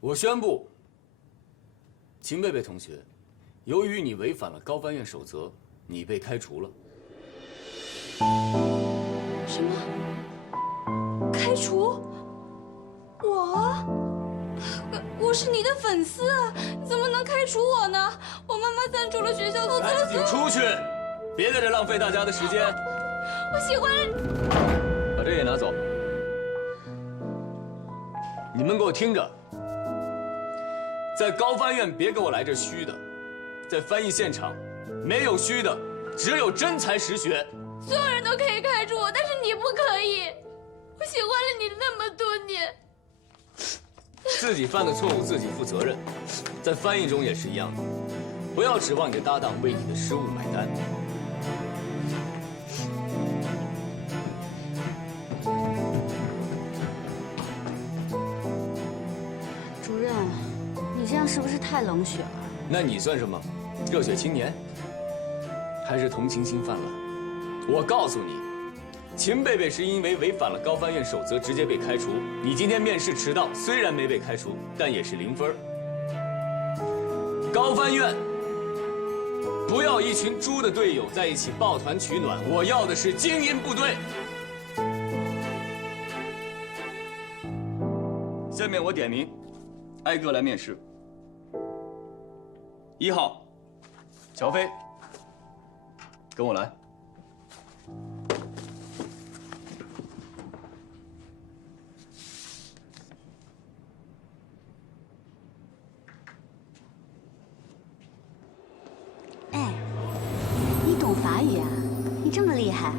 我宣布，秦贝贝同学，由于你违反了高翻院守则，你被开除了。什么？开除？我是你的粉丝啊，你怎么能开除我呢？我妈妈赞助了学校做厕所。赶紧出去，别在这浪费大家的时间。我喜欢。把这也拿走。你们给我听着，在高翻院别给我来这虚的，在翻译现场没有虚的，只有真才实学。所有人都可以开除我，但是你不可以。我喜欢了你那么多年。自己犯的错误自己负责任，在翻译中也是一样的，不要指望你的搭档为你的失误买单。主任，你这样是不是太冷血了？那你算什么？热血青年？还是同情心泛滥？我告诉你，秦贝贝是因为违反了高翻院守则直接被开除。你今天面试迟到，虽然没被开除，但也是0分。高翻院不要一群猪的队友在一起抱团取暖，我要的是精英部队。下面我点名，挨个来面试。1号，乔飞，跟我来。哎，你懂法语啊？你这么厉害。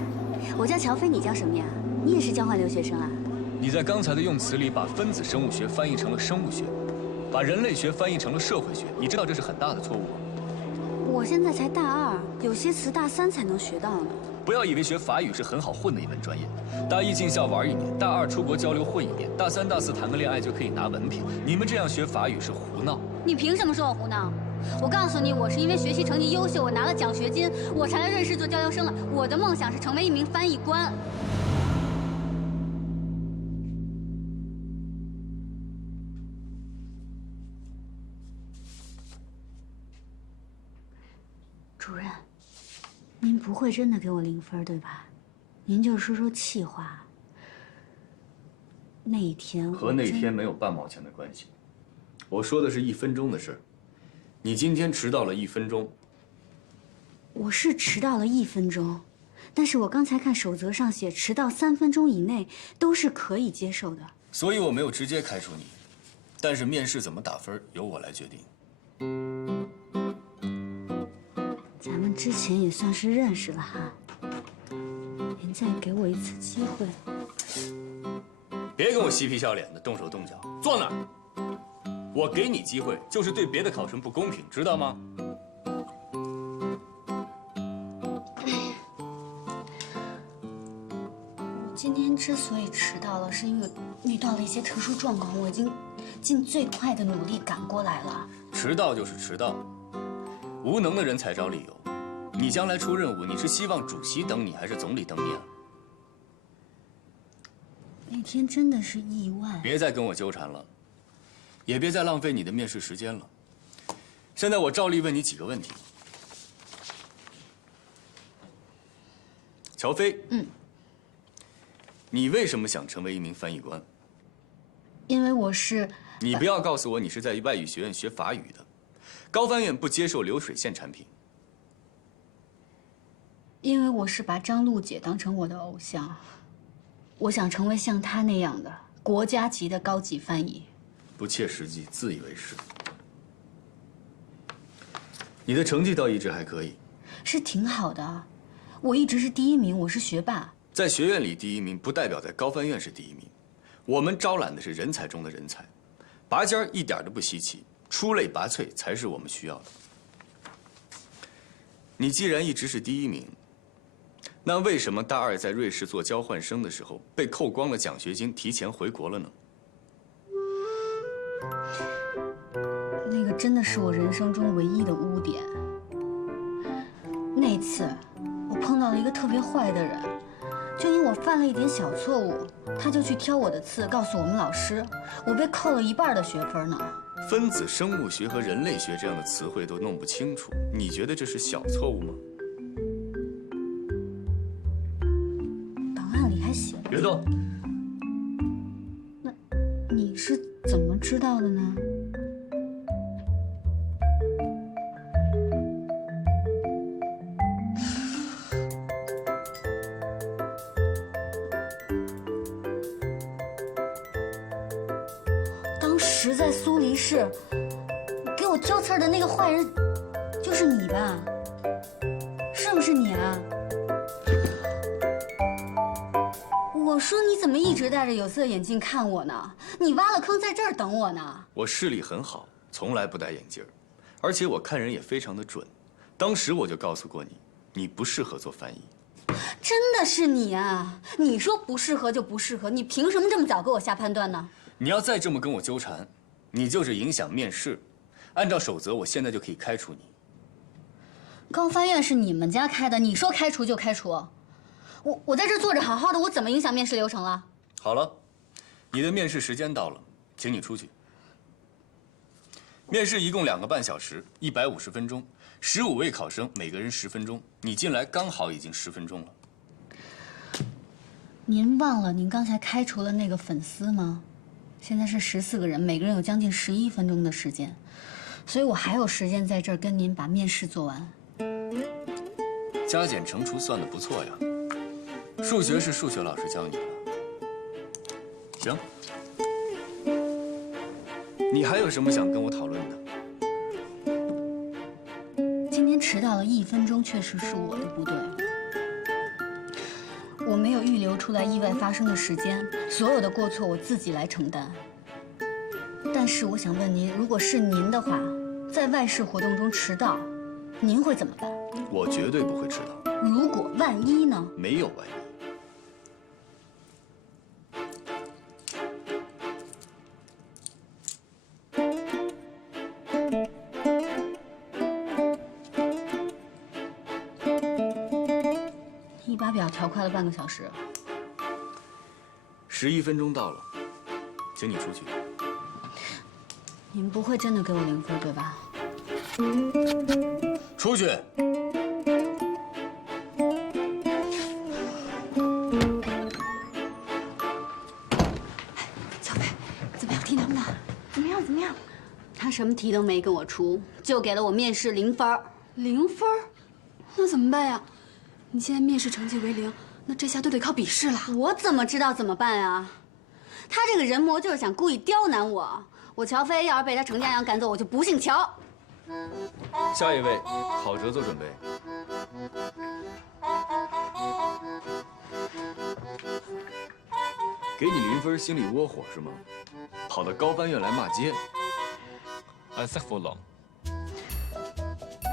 我叫乔飞，你叫什么呀？你也是交换留学生啊？你在刚才的用词里把分子生物学翻译成了生物学，把人类学翻译成了社会学，你知道这是很大的错误吗？我现在才大2，有些词大3才能学到呢。不要以为学法语是很好混的一门专业，大1进校玩1年，大2出国交流混1年，大3、大4谈个恋爱就可以拿文凭。你们这样学法语是胡闹。你凭什么说我胡闹？我告诉你，我是因为学习成绩优秀，我拿了奖学金，我才来瑞士做交流生了。我的梦想是成为一名翻译官。主任，您不会真的给我0分对吧？您就说说气话。那一天和那天没有半毛钱的关系，我说的是1分钟的事儿。你今天迟到了1分钟。我是迟到了1分钟，但是我刚才看守则上写，迟到3分钟以内都是可以接受的。所以我没有直接开除你，但是面试怎么打分由我来决定。咱们之前也算是认识了哈，您再给我一次机会。别跟我嬉皮笑脸的，动手动脚，坐那儿。我给你机会，就是对别的考生不公平，知道吗？我今天之所以迟到了，是因为遇到了一些特殊状况，我已经尽最快的努力赶过来了。迟到就是迟到，无能的人才找理由。你将来出任务，你是希望主席等你，还是总理等你啊？那天真的是意外。别再跟我纠缠了，也别再浪费你的面试时间了。现在我照例问你几个问题。乔飞，你为什么想成为一名翻译官？因为我是……你不要告诉我你是在外语学院学法语的，高翻院不接受流水线产品。因为我是把张璐姐当成我的偶像，我想成为像她那样的国家级的高级翻译。不切实际，自以为是。你的成绩倒一直还可以，是挺好的，我一直是第1名，我是学霸。在学院里第1名，不代表在高翻院是第1名。我们招揽的是人才中的人才，拔尖儿一点都不稀奇，出类拔萃才是我们需要的。你既然一直是第1名，那为什么大2在瑞士做交换生的时候被扣光了奖学金，提前回国了呢？那个真的是我人生中唯一的污点。那次我碰到了一个特别坏的人，就因我犯了一点小错误，他就去挑我的刺，告诉我们老师，我被扣了1半的学分呢。分子生物学和人类学这样的词汇都弄不清楚，你觉得这是小错误吗？档案里还写了。别动！那你是怎么知道的呢？当时在苏黎世给我挑刺儿的那个坏人，就是你吧？是不是你啊？我说你怎么一直戴着有色眼镜看我呢？你挖了坑在这儿等我呢。我视力很好，从来不戴眼镜儿，而且我看人也非常的准。当时我就告诉过你，你不适合做翻译。真的是你啊！你说不适合就不适合，你凭什么这么早给我下判断呢？你要再这么跟我纠缠，你就是影响面试。按照守则，我现在就可以开除你。高翻院是你们家开的，你说开除就开除。我在这坐着好好的，我怎么影响面试流程了？好了，你的面试时间到了，请你出去。面试一共2个半小时，150分钟，15位考生，每个人10分钟。你进来刚好已经10分钟了。您忘了您刚才开除了那个粉丝吗？现在是14个人，每个人有将近11分钟的时间，所以我还有时间在这儿跟您把面试做完。加减乘除算得不错呀。数学是数学老师教你的。行，你还有什么想跟我讨论的？今天迟到了1分钟，确实是我的不对。我没有预留出来意外发生的时间，所有的过错我自己来承担。但是我想问您，如果是您的话，在外事活动中迟到，您会怎么办？我绝对不会迟到。如果万一呢？没有万一。你把表调快了半个小时。11分钟到了，请你出去。您不会真的给我0分对吧？出去。小飞，怎么样？题难不难？怎么样？怎么样？他什么题都没跟我出，就给了我面试0分。0分？那怎么办呀？你现在面试成绩为0，那这下都得靠笔试了。我怎么知道怎么办啊？他这个人魔就是想故意刁难我。我乔飞要是被他程家阳赶走，我就不姓乔。下一位，郝哲做准备。给你0分，心里窝火是吗？跑到高翻院来骂街。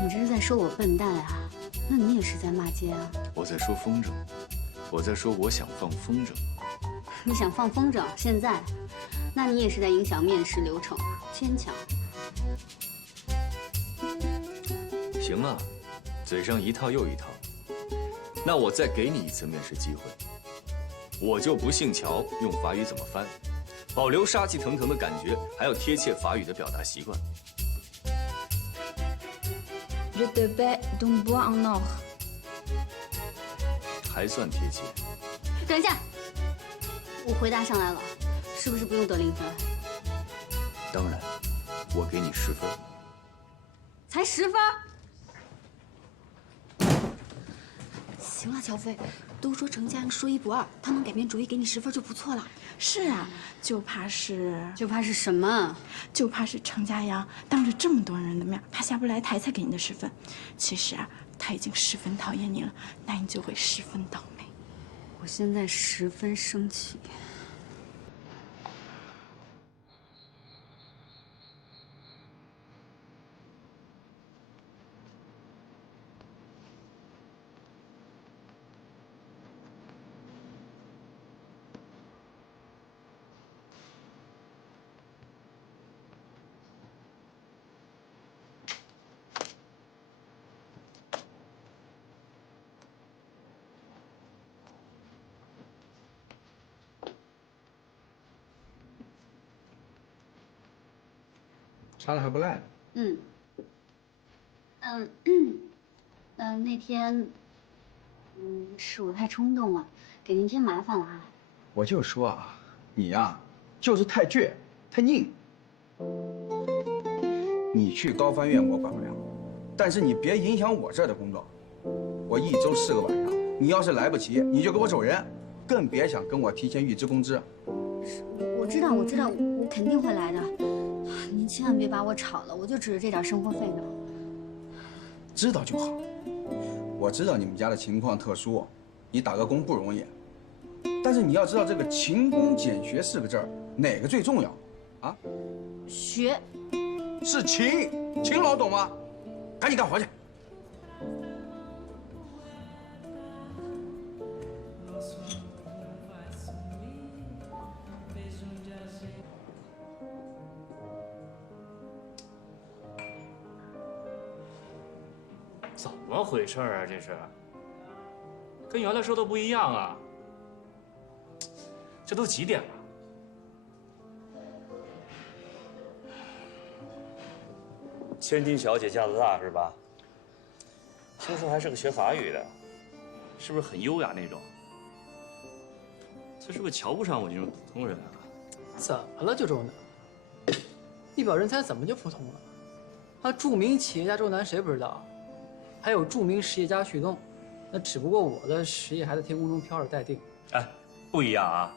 你这是在说我笨蛋啊？那你也是在骂街啊？我在说风筝，我在说我想放风筝。你想放风筝？现在？那你也是在影响面试流程，牵强。行啊，嘴上一套又一套。那我再给你一次面试机会，我就不姓乔，用法语怎么翻？保留杀气腾腾的感觉，还要贴切法语的表达习惯。Je te paie d'un bois en or。还算贴切。等一下，我回答上来了，是不是不用得0分？当然，我给你10分。才10分？行了，乔飞，都说程家阳说1不2，他能改变主意给你10分就不错了。是啊，就怕是什么？就怕是程家阳当着这么多人的面，他下不来台才给你的10分。其实啊，他已经十分讨厌你了，那你就会十分倒霉。我现在十分生气。擦的还不赖。那天，是我太冲动了，给您添麻烦了啊。我就说啊，你呀，就是太倔，太拧。你去高翻院我管不了，但是你别影响我这儿的工作。我1周4个晚上，你要是来不及，你就给我走人，更别想跟我提前预支工资。我知道，我肯定会来的。您千万别把我炒了，我就指着这点生活费呢。知道就好。我知道你们家的情况特殊，你打个工不容易，但是你要知道这个勤工俭学4个字儿，哪个最重要？啊？学。是勤劳，懂吗？赶紧干活去。怎么回事啊？这是，跟原来说的不一样啊！这都几点了？千金小姐架子大是吧？听说还是个学法语的，是不是很优雅那种？他是不是瞧不上我这种普通人啊？怎么了，就周南？一表人才怎么就普通了？他著名企业家周南谁不知道？还有著名实业家旭东，那只不过我的实业还在天空中飘着待定。哎，不一样啊！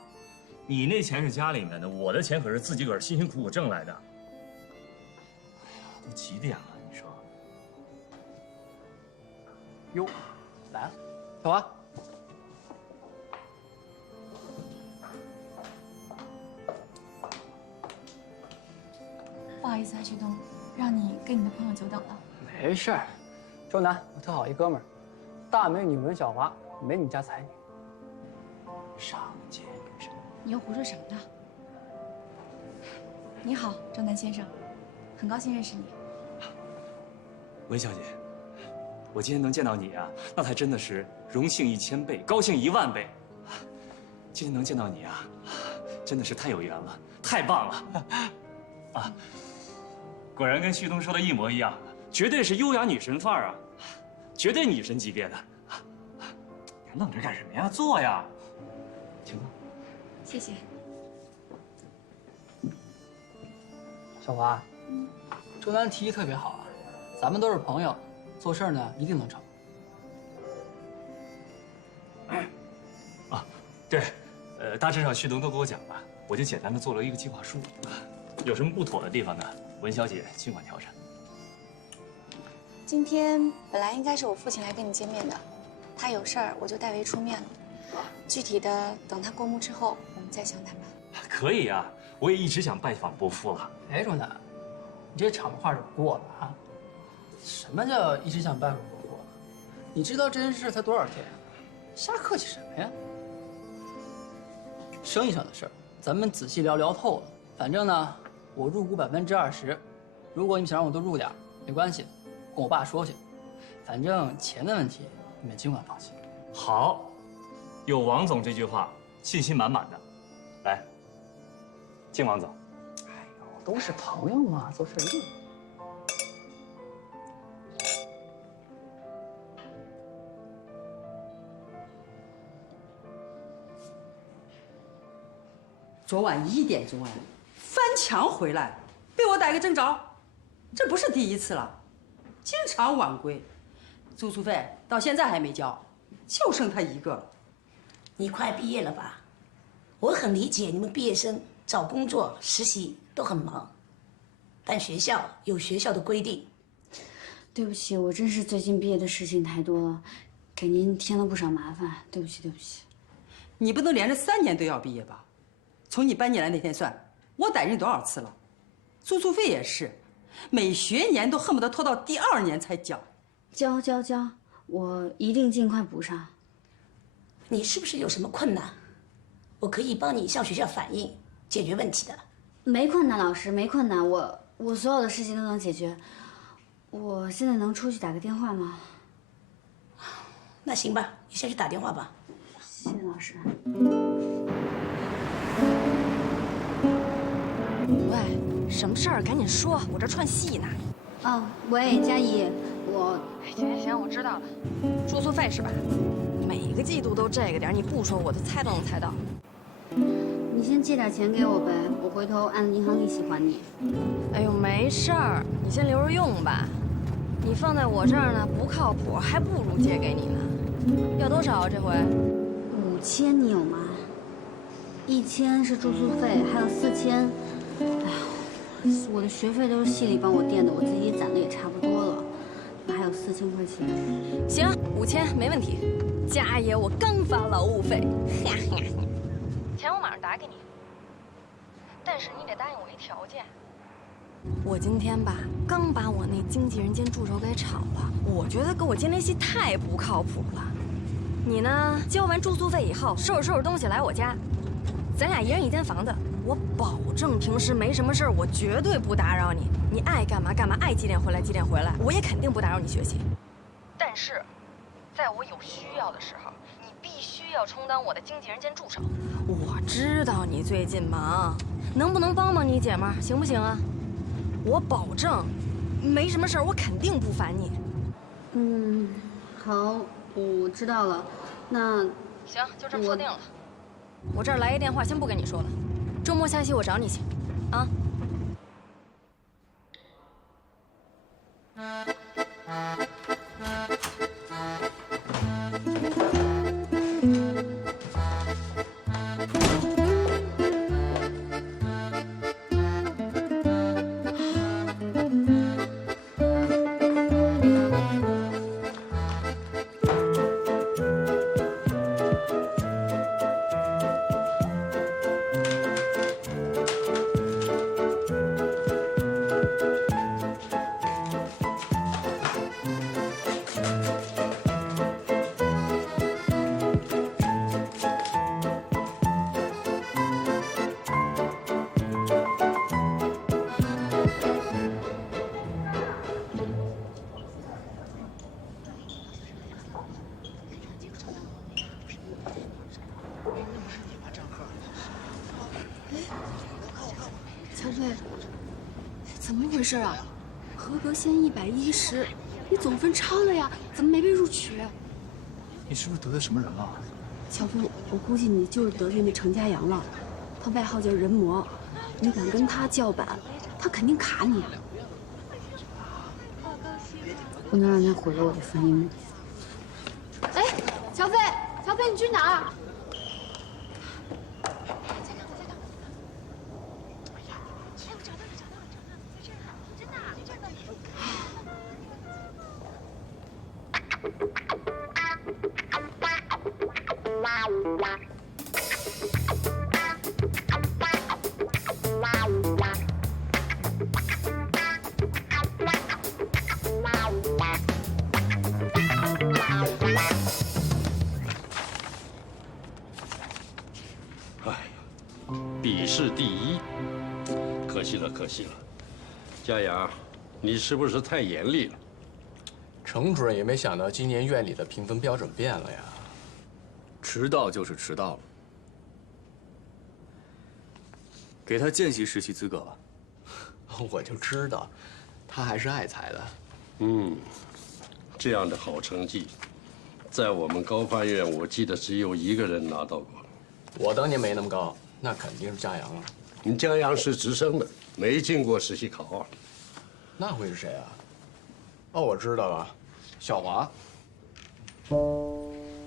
你那钱是家里面的，我的钱可是自己个儿辛辛苦苦挣来的。哎呀，都几点了？你说？哟，来了，小华。不好意思啊，旭东，让你跟你的朋友久等了。没事儿，周南，我特好一哥们儿，大美女文小华，没你家才女，上街女神。你又胡说什么呢？你好，周南先生，很高兴认识你。文小姐，我今天能见到你啊，那才真的是荣幸1000倍，高兴10000倍。今天能见到你啊，真的是太有缘了，太棒了！啊，果然跟旭东说的一模一样，绝对是优雅女神范儿啊，绝对女神级别的。你还愣着干什么呀？坐呀，请坐。谢谢。小华，周南提议特别好啊，咱们都是朋友，做事呢一定能成。啊，对，大致上旭东都给我讲了，我就简单的做了一个计划书，有什么不妥的地方呢？文小姐尽管调整。今天本来应该是我父亲来跟你见面的，他有事儿，我就代为出面了。具体的等他过目之后，我们再详谈吧。可以啊，我也一直想拜访伯父了。哎，周南，你这场面话就过了啊！什么叫一直想拜访伯父？你知道这件事才多少天啊？瞎客气什么呀？生意上的事儿，咱们仔细聊聊透了。反正呢，我入股20%，如果你们想让我多入点，没关系，跟我爸说去。反正钱的问题，你们尽管放心。好，有王总这句话，信心满满的。来，敬王总。哎呦，都是朋友嘛，做事一定。昨晚1点钟哎，翻墙回来，被我逮个正着，这不是第一次了，经常晚归，住宿费到现在还没交，就剩他一个了。你快毕业了吧？我很理解你们毕业生找工作、实习都很忙，但学校有学校的规定。对不起，我真是最近毕业的事情太多了，给您添了不少麻烦，对不起，对不起。你不能连着3年都要毕业吧？从你搬进来那天算，我逮着你多少次了？住宿费也是，每学年都恨不得拖到第2年才交。交，我一定尽快补上。你是不是有什么困难？我可以帮你向学校反映，解决问题的。没困难，老师，没困难，我所有的事情都能解决。我现在能出去打个电话吗？那行吧，你先去打电话吧。谢谢老师。喂，什么事儿赶紧说，我这串戏呢。哦，喂，佳怡，我行，我知道了。住宿费是吧？每个季度都这个点儿，你不说我都猜都能猜到。你先借点钱给我呗，我回头按银行利息还你。哎呦，没事儿，你先留着用吧。你放在我这儿呢不靠谱，还不如借给你呢。要多少啊这回？5000你有吗？1000是住宿费，还有4000。哎呀，我的学费都是系里帮我垫的，我自己攒的也差不多了，还有4000块钱。行，5000没问题。家爷，我刚发劳务费，钱我马上打给你。但是你得答应我一条件。我今天吧，刚把我那经纪人兼助手给炒了，我觉得给我接那戏太不靠谱了。你呢，交完住宿费以后，收拾东西来我家，咱俩一人一间房子，我保证平时没什么事儿，我绝对不打扰你。你爱干嘛干嘛，爱几点回来几点回来，我也肯定不打扰你学习。但是，在我有需要的时候，你必须要充当我的经纪人兼助手。我知道你最近忙，能不能帮帮你姐们儿，行不行啊？我保证，没什么事儿，我肯定不烦你。好，我知道了。那行，就这么说定了。我这儿来一电话，先不跟你说了，周末下期我找你去，啊。乔飞，怎么回事啊？合格线110，你总分超了呀，怎么没被录取？你是不是得罪什么人了？乔飞，我估计你就是得罪那程家阳了，他外号叫人魔，你敢跟他叫板，他肯定卡你。不能让他毁了我的翻译梦。哎，乔飞，乔飞，你去哪儿？笔试第1，可惜了，可惜了。佳阳，你是不是太严厉了？程主任也没想到今年院里的评分标准变了呀。迟到就是迟到了，给他见习实习资格吧。我就知道，他还是爱才的。这样的好成绩，在我们高翻院，我记得只有1个人拿到过。我当年没那么高，那肯定是佳阳啊。你佳阳是直升的，没进过实习考。那会是谁啊？哦，我知道了，小华。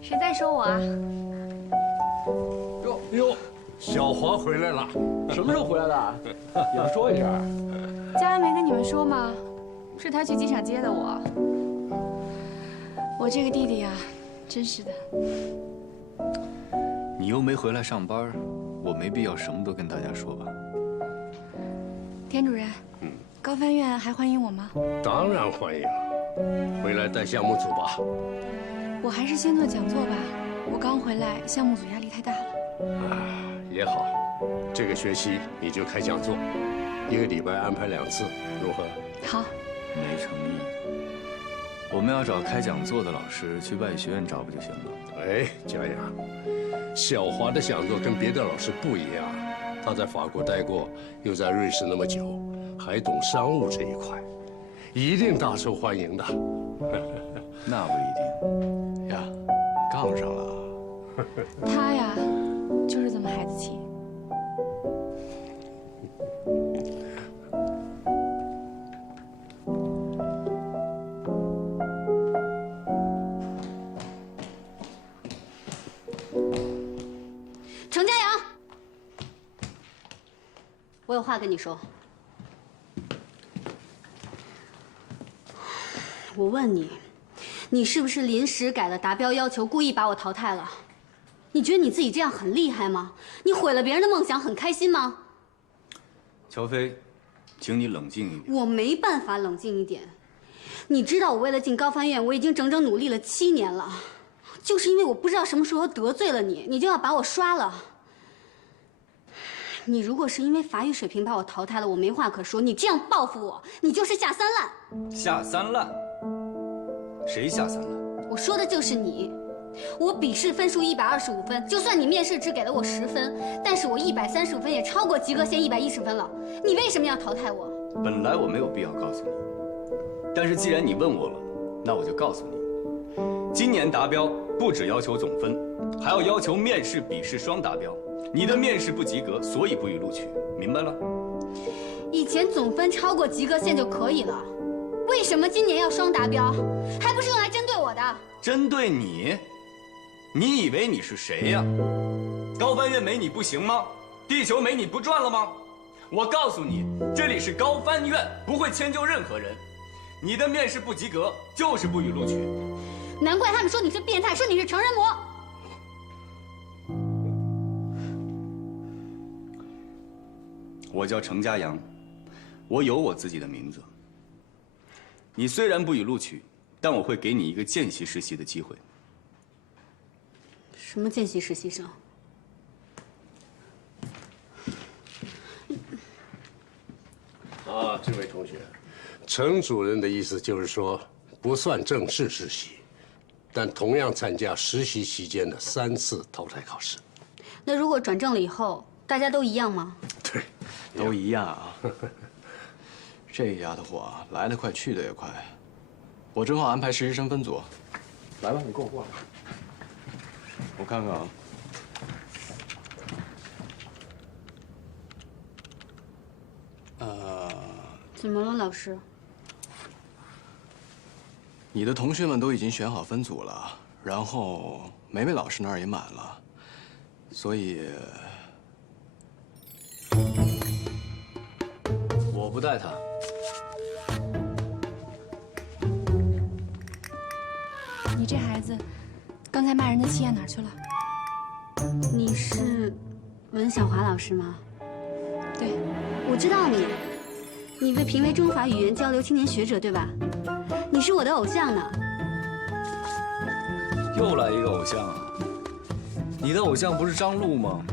谁在说我啊？哟，小华回来了。什么时候回来的？也不说一声。佳安没跟你们说吗？是他去机场接的我。我这个弟弟啊，真是的。你又没回来上班，我没必要什么都跟大家说吧。田主任，高翻院还欢迎我吗？当然欢迎，回来带项目组吧。我还是先做讲座吧，我刚回来，项目组压力太大了。也好，这个学期你就开讲座，1个礼拜安排2次，如何？好。没诚意。我们要找开讲座的老师，去外语学院找不就行了？哎，佳阳，小华的讲座跟别的老师不一样，他在法国待过，又在瑞士那么久，还懂商务这一块，一定大受欢迎的。那不一定呀，杠上了。他呀，就是这么孩子气。程家阳，我有话跟你说。我问你，你是不是临时改了达标要求，故意把我淘汰了？你觉得你自己这样很厉害吗？你毁了别人的梦想，很开心吗？乔飞，请你冷静一点。我没办法冷静一点。你知道我为了进高翻院，我已经整整努力了7年了，就是因为我不知道什么时候得罪了你，你就要把我刷了。你如果是因为法语水平把我淘汰了，我没话可说。你这样报复我，你就是下三滥。下三滥？谁下三滥？我说的就是你。我笔试分数125分，就算你面试只给了我10分，但是我135分也超过及格线110分了。你为什么要淘汰我？本来我没有必要告诉你，但是既然你问我了，那我就告诉你，今年达标不只要求总分，还要求面试、笔试双达标。你的面试不及格，所以不予录取，明白了？以前总分超过及格线就可以了，为什么今年要双达标？还不是用来针对我的？针对你？你以为你是谁呀？高翻院没你不行吗？地球没你不转了吗？我告诉你，这里是高翻院，不会迁就任何人。你的面试不及格，就是不予录取。难怪他们说你是变态，说你是成人魔。我叫程家阳，我有我自己的名字。你虽然不予录取，但我会给你一个见习实习的机会。什么见习实习生？啊，这位同学，程主任的意思就是说，不算正式实习，但同样参加实习期间的3次淘汰考试。那如果转正了以后，大家都一样吗？对，都一样啊。这丫头伙来得快，去得也快。我正好安排实习生分组。来吧，你跟我过来。我看看啊。怎么了，老师？你的同学们都已经选好分组了，然后梅梅老师那儿也满了，所以我不带他。你这孩子，刚才骂人的气焰哪儿去了？你是文小华老师吗？对，我知道你，你被评为中法语言交流青年学者，对吧？你是我的偶像呢。又来一个偶像啊！你的偶像不是张璐吗？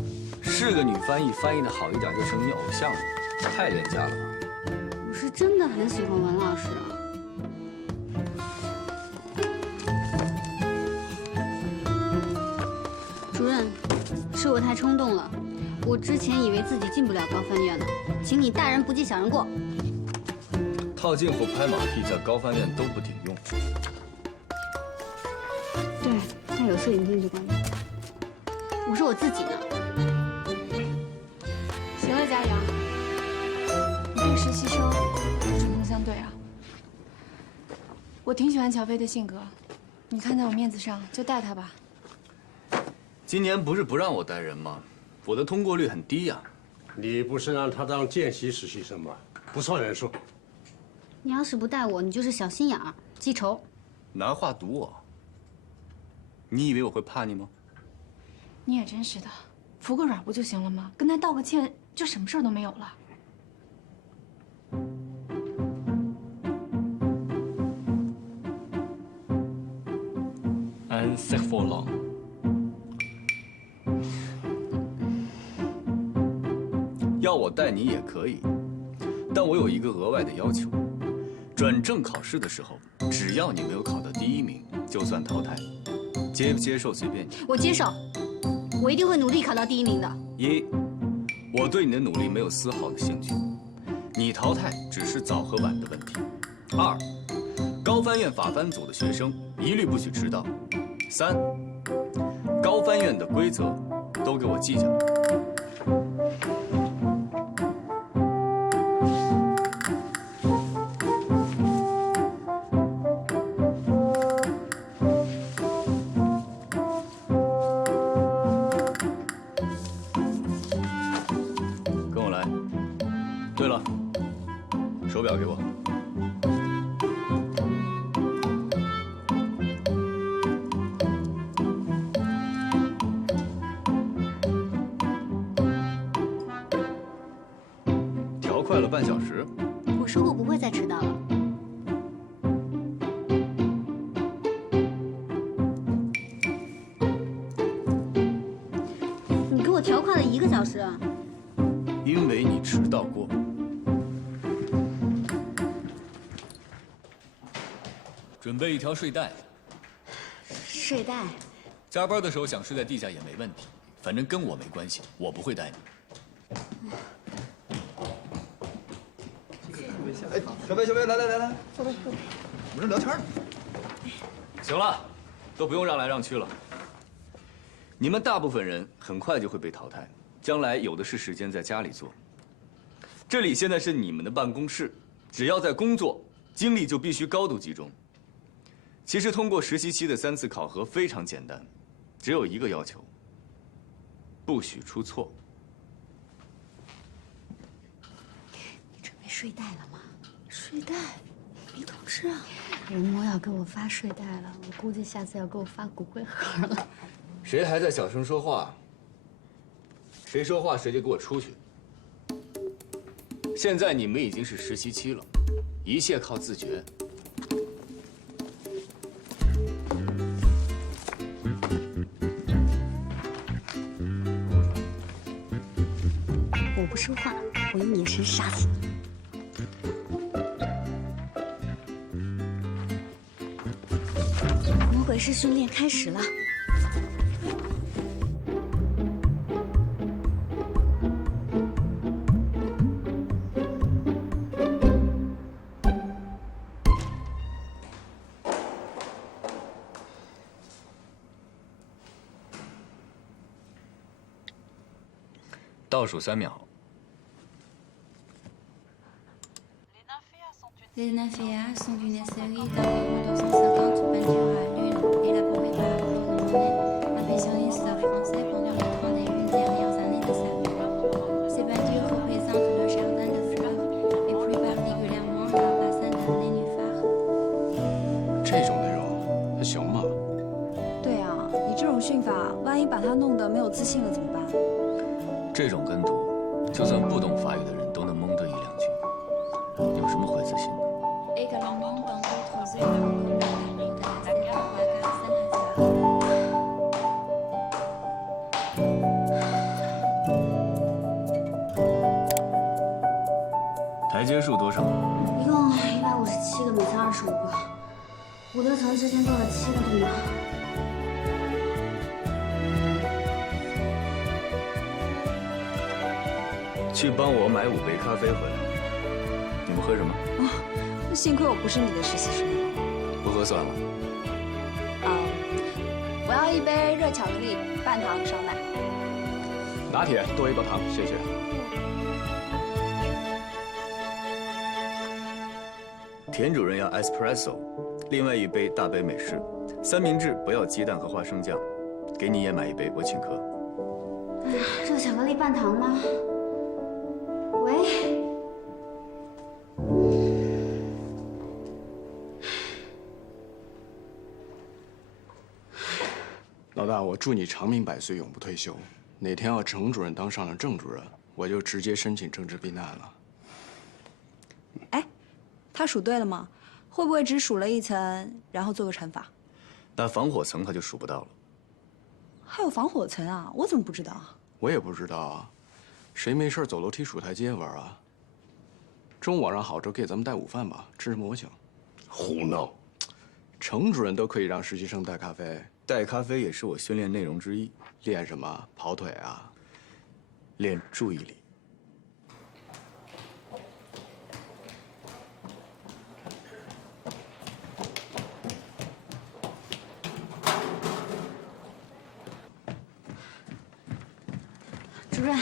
是个女翻译，翻译的好一点就成你偶像了，太廉价了吧？我是真的很喜欢文老师啊。主任，是我太冲动了。我之前以为自己进不了高翻院呢，请你大人不计小人过。套近乎拍马屁在高翻院都不顶用。对，但有摄影机就管用。我说我自己呢。行了，佳阳，你跟实习生针锋相对啊。我挺喜欢乔飞的性格，你看在我面子上就带他吧。今年不是不让我带人吗？我的通过率很低呀。你不是让他当见习实习生吗？不算人数。你要是不带我，你就是小心眼儿、记仇。拿话堵我？你以为我会怕你吗？你也真是的，服个软不就行了吗？跟他道个歉，就什么事儿都没有了。Un cerf-volant。要我带你也可以，但我有一个额外的要求：转正考试的时候，只要你没有考到第1名，就算淘汰。接不接受随便你。我接受，我一定会努力考到第1名的。1，我对你的努力没有丝毫的兴趣。你淘汰只是早和晚的问题。2，高翻院法番组的学生一律不许迟到。3，高翻院的规则都给我记下来。跟我来。对了，手表给我。调快了半小时。我说过不会再迟到了。你给我调快了1个小时。因为你迟到过。准备一条睡袋。睡袋。加班的时候想睡在地下也没问题，反正跟我没关系，我不会带你。哎，小飞，来，坐，我们这聊天呢。行了，都不用让来让去了。你们大部分人很快就会被淘汰，将来有的是时间在家里做。这里现在是你们的办公室，只要在工作，精力就必须高度集中。其实通过实习期的3次考核非常简单，只有一个要求：不许出错。你准备睡袋了吗？睡袋，没通知啊。人模要给我发睡袋了，我估计下次要给我发骨灰盒了。谁还在小声说话？谁说话谁就给我出去。现在你们已经是实习期了，一切靠自觉。我不说话，我用眼神杀死你。魔鬼式训练开始了。倒数3秒。Les nymphéas sont une série d'environ 250 peintures à l'une, élaborées par Claude Monet, impressionniste français pendant les 31 dernières années de sa vie. Ces peintures représentent le jardin de fleurs, et plus particulièrement le bassin de nénuphars. 这种内容还行吗？对啊，你这种训法，万一把他弄得没有自信了怎么办？这种跟读，就算不懂法语的人都能蒙对1-2句，有什么坏自信的？ Également dans d'autres œuvres comme la technique de la Stella ou la Saint-Lazare. 台阶数多少？一共157个，每层25个，5个层之间做了7个对吗？去帮我买5杯咖啡回来。你们喝什么？那幸亏我不是你的实习生。不喝算了。我要1杯热巧克力，半糖少奶。拿铁多1包糖，谢谢。田主任要 espresso， 另外1杯大杯美式，三明治不要鸡蛋和花生酱，给你也买1杯，我请客。热巧克力半糖吗？喂。 老大，我祝你长命百岁，永不退休。哪天要程主任当上了郑主任，我就直接申请政治避难了。哎，他数对了吗？会不会只数了1层，然后做个乘法？那防火层他就数不到了。还有防火层啊？我怎么不知道啊？我也不知道啊，谁没事走楼梯数台阶玩啊？中午晚上好，周给咱们带午饭吧，吃什么我请。胡闹！程主任都可以让实习生带咖啡。 带咖啡也是我训练内容之一。练什么？跑腿啊？练注意力。然，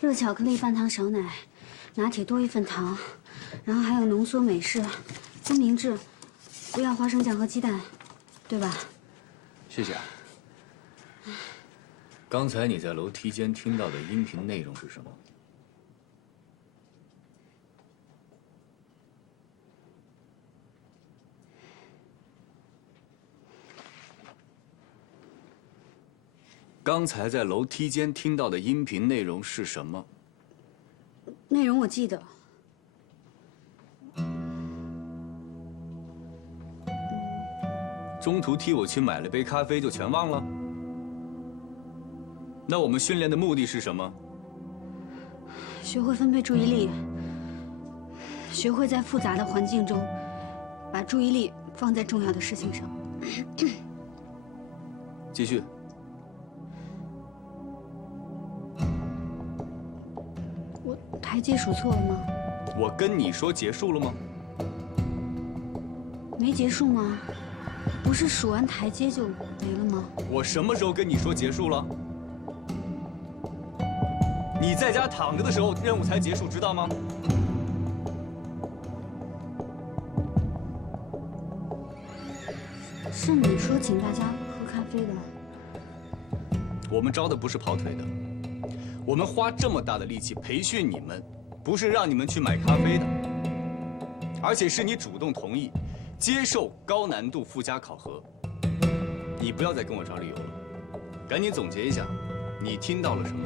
热巧克力半糖少奶，拿铁多1份糖，然后还有浓缩美式，三明治，不要花生酱和鸡蛋，对吧？谢谢。刚才你在楼梯间听到的音频内容是什么？刚才在楼梯间听到的音频内容是什么？内容我记得。中途替我去买了杯咖啡就全忘了？那我们训练的目的是什么？学会分配注意力，学会在复杂的环境中，把注意力放在重要的事情上。继续。我台阶数错了吗？我跟你说结束了吗？没结束吗？不是数完台阶就没了吗？我什么时候跟你说结束了？你在家躺着的时候，任务才结束，知道吗？是你说请大家喝咖啡的。我们招的不是跑腿的，我们花这么大的力气培训你们，不是让你们去买咖啡的，而且是你主动同意接受高难度附加考核。你不要再跟我找理由了，赶紧总结一下，你听到了什么？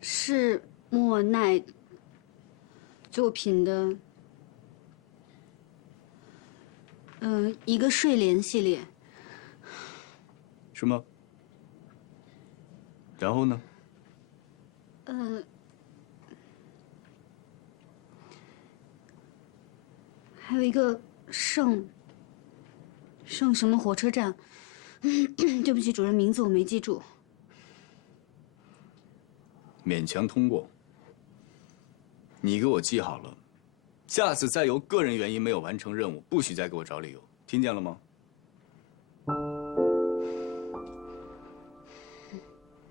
是莫奈作品的，一个睡莲系列。什么？然后呢？还有一个圣什么火车站，对不起，主任，名字我没记住。勉强通过。你给我记好了，下次再由个人原因没有完成任务，不许再给我找理由，听见了吗？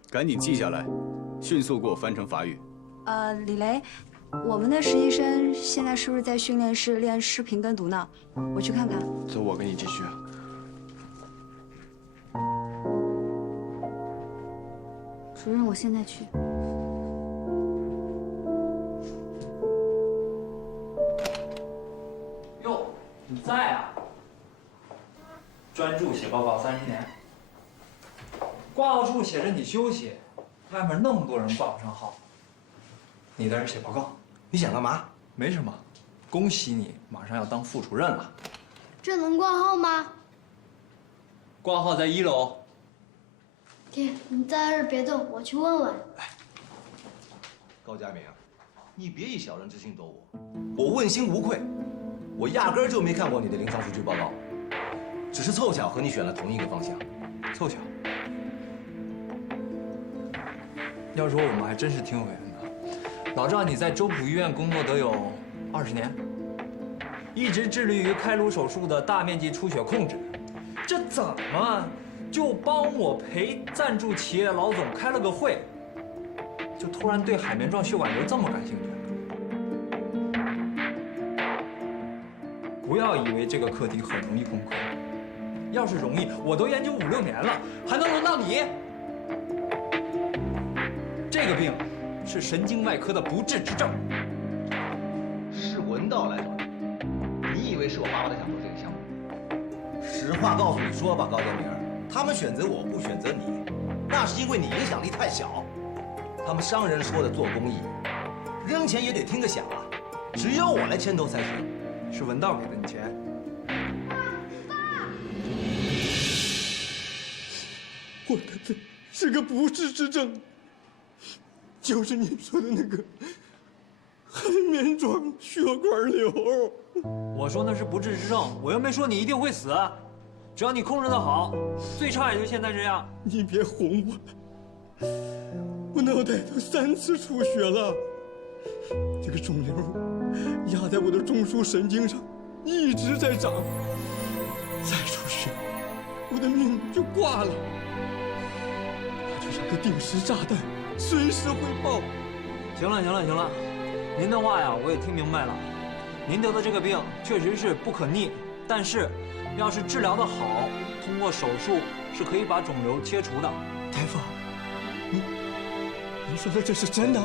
赶紧记下来，迅速给我翻成法语。李雷，我们的实习生现在是不是在训练室练视频跟读呢？我去看看。走，我跟你继续。主任，我现在去。哟，你在啊？专注写报告30年。挂号处写着你休息，外面那么多人挂不上号，你在这写报告，你想干嘛？没什么，恭喜你马上要当副主任了。这能挂号吗？挂号在1楼。爹，你在这儿别动，我去问问。高佳明，你别以小人之心躲我，我问心无愧，我压根儿就没看过你的临床数据报告，只是凑巧和你选了同一个方向。凑巧。要说我们还真是挺有缘的。老赵，你在周浦医院工作得有20年，一直致力于开颅手术的大面积出血控制，这怎么就帮我陪赞助企业老总开了个会，就突然对海绵状血管瘤这么感兴趣？不要以为这个课题很容易攻克，要是容易，我都研究5、6年了，还能轮到你？这个病是神经外科的不治之症。是文道来找你，你以为是我巴不得想做这个项目？实话告诉你说吧，高建明，他们选择我不选择你，那是因为你影响力太小。他们商人说的做公益，扔钱也得听个响啊，只有我来牵头才行。是文道给的你钱。我的病是个不治之症。就是你说的那个海绵状血管瘤。我说那是不治之症，我又没说你一定会死，只要你控制得好，最差也就现在这样。你别哄我，我脑袋都3次出血了，这个肿瘤压在我的中枢神经上，一直在长。再出血，我的命就挂了。它就像个定时炸弹，随时会爆。行了，行了，行了，您的话呀，我也听明白了。您得的这个病确实是不可逆，但是要是治疗的好，通过手术是可以把肿瘤切除的。大夫，您说的这是真的？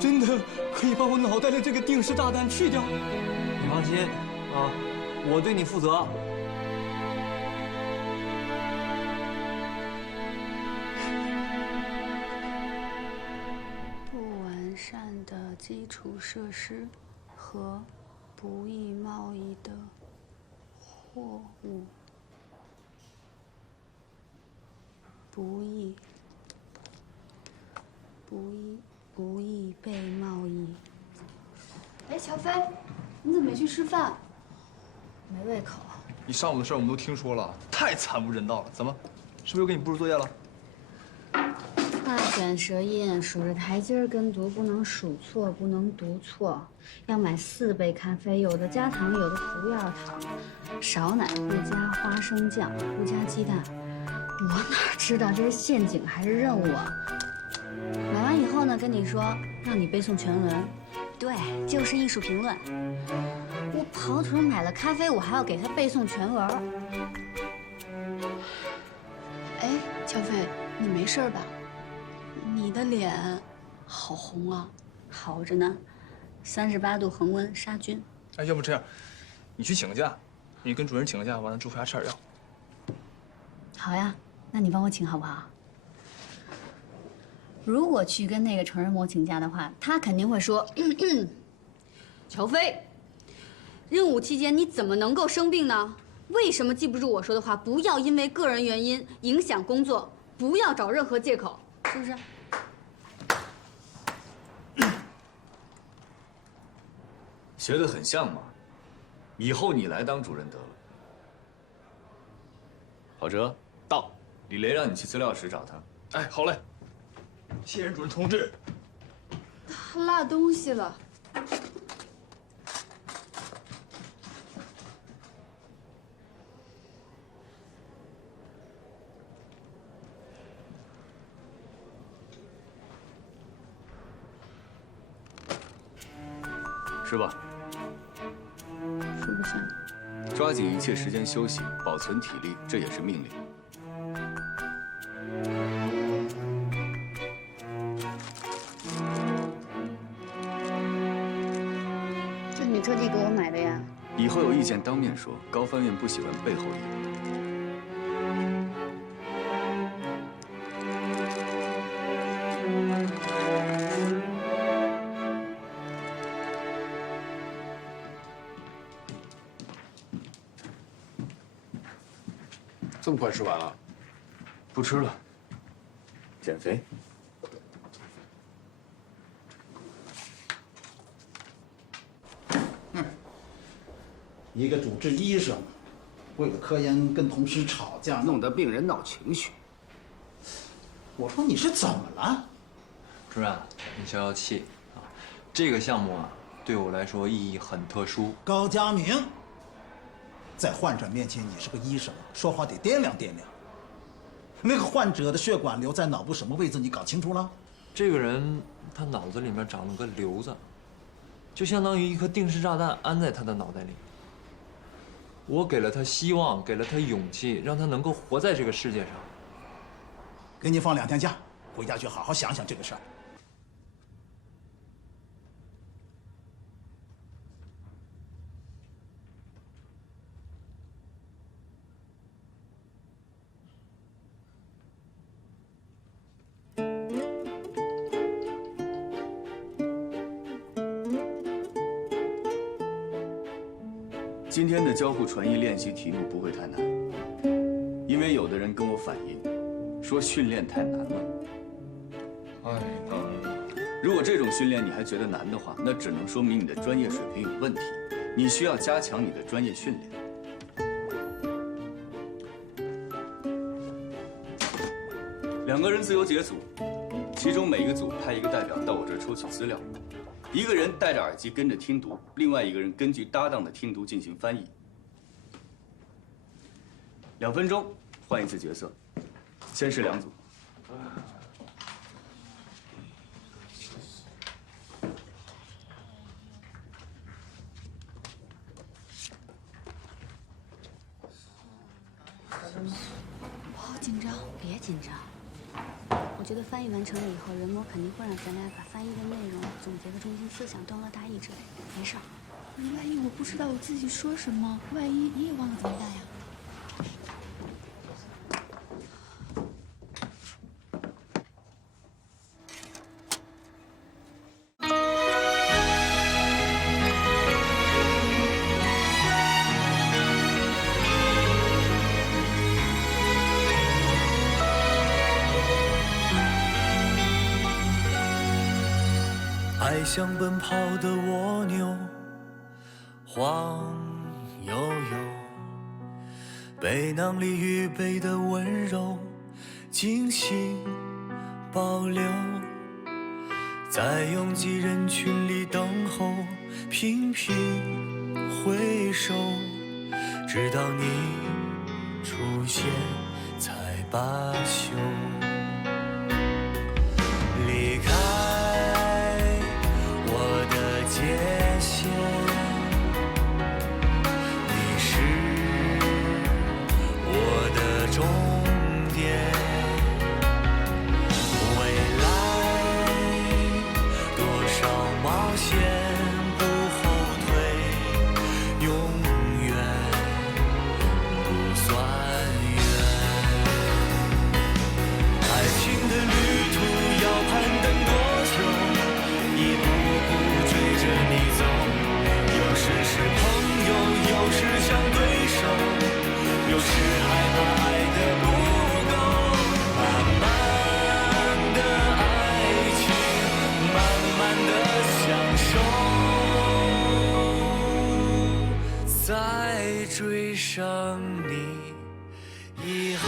真的可以把我脑袋的这个定时炸弹去掉？你放心啊，我对你负责。不完善的基础设施和不易贸易的货物，不易被贸易。哎，乔飞，你怎么没去吃饭？没胃口。你上午的事我们都听说了，太惨无人道了。怎么，是不是又给你布置作业了？大卷舌音，数着台阶跟读，不能数错，不能读错。要买4杯咖啡，有的加糖，有的不要糖。少奶不加花生酱，不加鸡蛋。我哪知道这是陷阱还是任务啊？买完以后呢，跟你说让你背诵全文。对，就是艺术评论。我跑腿买了咖啡，我还要给他背诵全文。哎，乔飞，你没事吧？你的脸好红啊！好着呢，38度恒温杀菌。哎，要不这样，你去请个假，你跟主任请个假，完了祝福家吃点药。好呀，那你帮我请好不好？如果去跟那个成人模请假的话，他肯定会说：“乔飞，任务期间你怎么能够生病呢？为什么记不住我说的话？不要因为个人原因影响工作，不要找任何借口，是不是？”学得很像嘛，以后你来当主任得了。郝哲，到，李雷让你去资料室找他。哎，好嘞。谢任主任同志。他落东西了。是吧？说不上。抓紧一切时间休息，保存体力，这也是命令。这你特地给我买的呀？以后有意见当面说，高翻院不喜欢背后议论。这么快吃完了？不吃了，减肥。一个主治医生，为了科研跟同事吵架，弄得病人闹情绪。我说你是怎么了？主任，你消消气啊！这个项目啊，对我来说意义很特殊。高佳明，在患者面前你是个医生，说话得掂量掂量。那个患者的血管瘤在脑部什么位置，你搞清楚了？这个人他脑子里面长了个瘤子，就相当于一颗定时炸弹安在他的脑袋里。我给了他希望，给了他勇气，让他能够活在这个世界上。给你放2天假，回家去好好想想这个事儿。今天的交互传译练习题目不会太难，因为有的人跟我反映，说训练太难了。哎，如果这种训练你还觉得难的话，那只能说明你的专业水平有问题，你需要加强你的专业训练。2个人自由解组，其中每一个组派一个代表到我这儿抽取资料，一个人戴着耳机跟着听读，另外一个人根据搭档的听读进行翻译。2分钟换一次角色，先是2组。我好紧张。别紧张，我觉得翻译完成了以后，人魔肯定会让咱俩把翻译的内容、总结的中心思想、段落大意之类的。没事儿。万一我不知道我自己说什么，万一你也忘了怎么办呀？爱像奔跑的蜗牛，晃悠悠，背囊里预备的温柔，精心保留，在拥挤人群里等候，频频回首，直到你出现才罢休。离开界限，你是我的终点。未来多少冒险不后退，永远不算远。爱情的旅途要攀登多久？一步步追着你走，有时是朋友，有时像对手，有时害怕爱的不够。慢慢的爱情，慢慢的享受，在追上你以后。